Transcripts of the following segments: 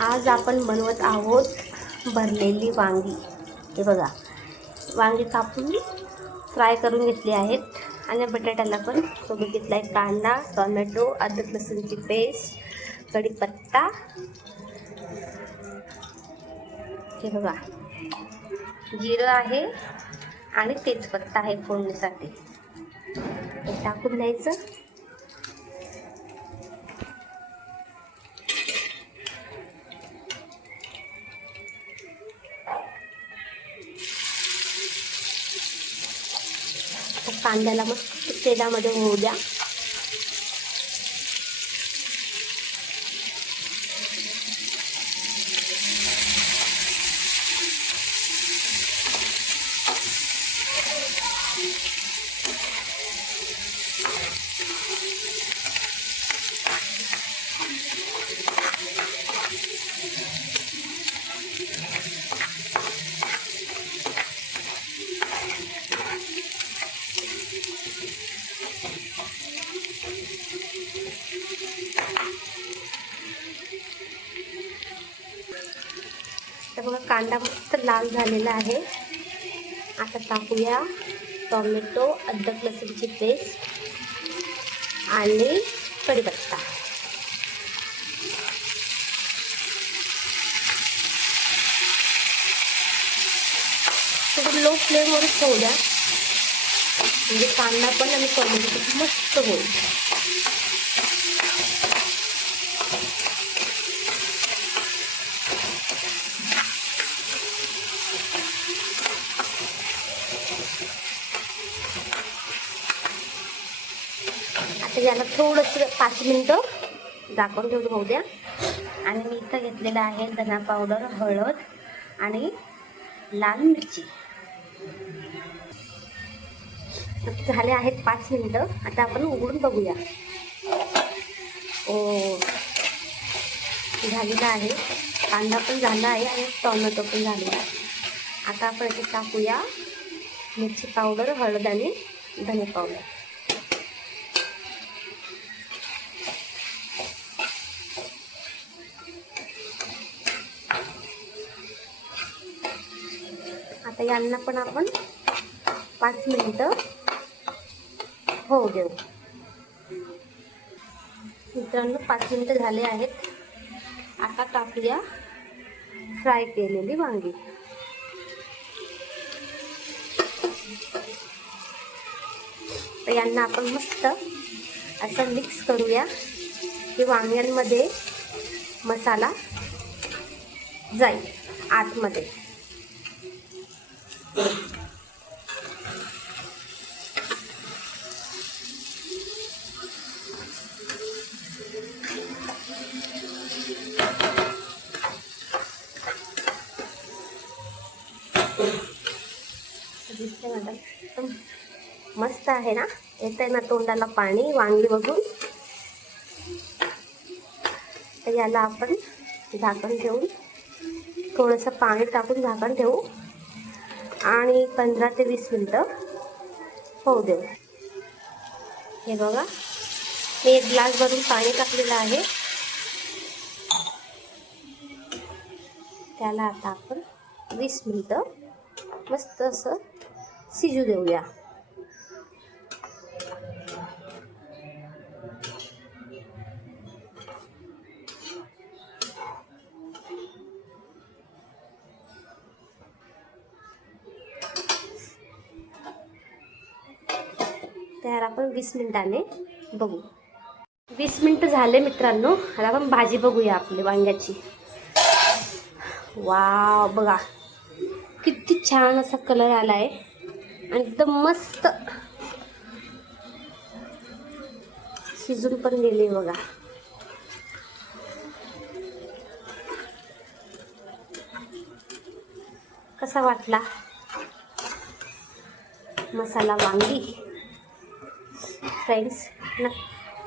आज आपण बनवत आहोत भरलेली वांगी। हे बघा, वांगी कापून फ्राय करून घेतली आहेत आणि बटाट्याला पण सोबत घेतला आहे कांदा, टोमॅटो, अद्रक लसूणची पेस्ट, कढीपत्ता, हे बघा जिरं आहे आणि तेजपत्ता आहे फोडणीसाठी। हे टाकून द्यायचं। कांद्याला मस्त तेलामध्ये होऊ द्या। तर बघा कांदा मस्त लाल झालेला आहे। आता टाकूया टोमॅटो, अद्रक लसूणची पेस्ट आणि कढीपत्ता। थोडं लो फ्लेमवर ठेवू द्या, म्हणजे कांदा पण आणि टोमॅटो मस्त होईल। आता याला थोडंसं 5 मिनिटं झाकून ठेवून होऊ द्या। आणि मी इथं घेतलेलं आहे धना पावडर, हळद आणि लाल मिरची। झाले आहेत 5 मिनिटं। आता आपण उघडून बघूया। झालेला आहे, कांदा पण झाला आहे आणि टोमॅटो पण झालेला आहे। आता आपण इथे टाकूया मिरची पावडर, हळद आणि धने पावडर। आता यांना पण आपण 5 मिनिटं होऊ देऊ। मित्रांनो 5 मिनिटं झाले आहेत। आता टाकूया फ्राय केलेली वांगी। तर यांना आपण मस्त असं मिक्स करूया की वांग्यांमध्ये मसाला जाईल आतमध्ये। दिसते मॅडम, एकदम मस्त आहे ना। येतंय ना तोंडाला पाणी वांगी बघून। तर याला आपण झाकण ठेवून थोडंसं पाणी टाकून झाकण ठेवू आणि 15 ते 20 मिनिटं होऊ देऊ। हे बघा, मी 1 ग्लास भरून पाणी टाकलेलं आहे। त्याला आता आपण 20 मिनिटं मस्त असं शिजू देऊया। तर आपण 20 मिनिटाने बघू। 20 मिनिटं झाले मित्रांनो। आता आपण भाजी बघूया आपली वांग्याची। वाव, बघा किती छान असा कलर आला आहे आणि एकदम मस्त शिजून पण गेली बघा। कसा वाटला मसाला वांगी? फ्रेंड्स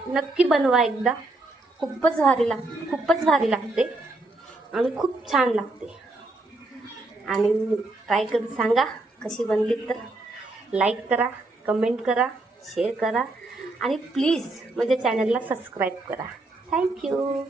नक्की बनवा एकदा। खूपच भारी लागते आणि खूप छान लागते। आणि ट्राय करून सांगा कशी बनली। तर लाईक करा, कमेंट करा, शेअर करा आणि प्लीज माझ्या चॅनलला सबस्क्राईब करा। थँक्यू।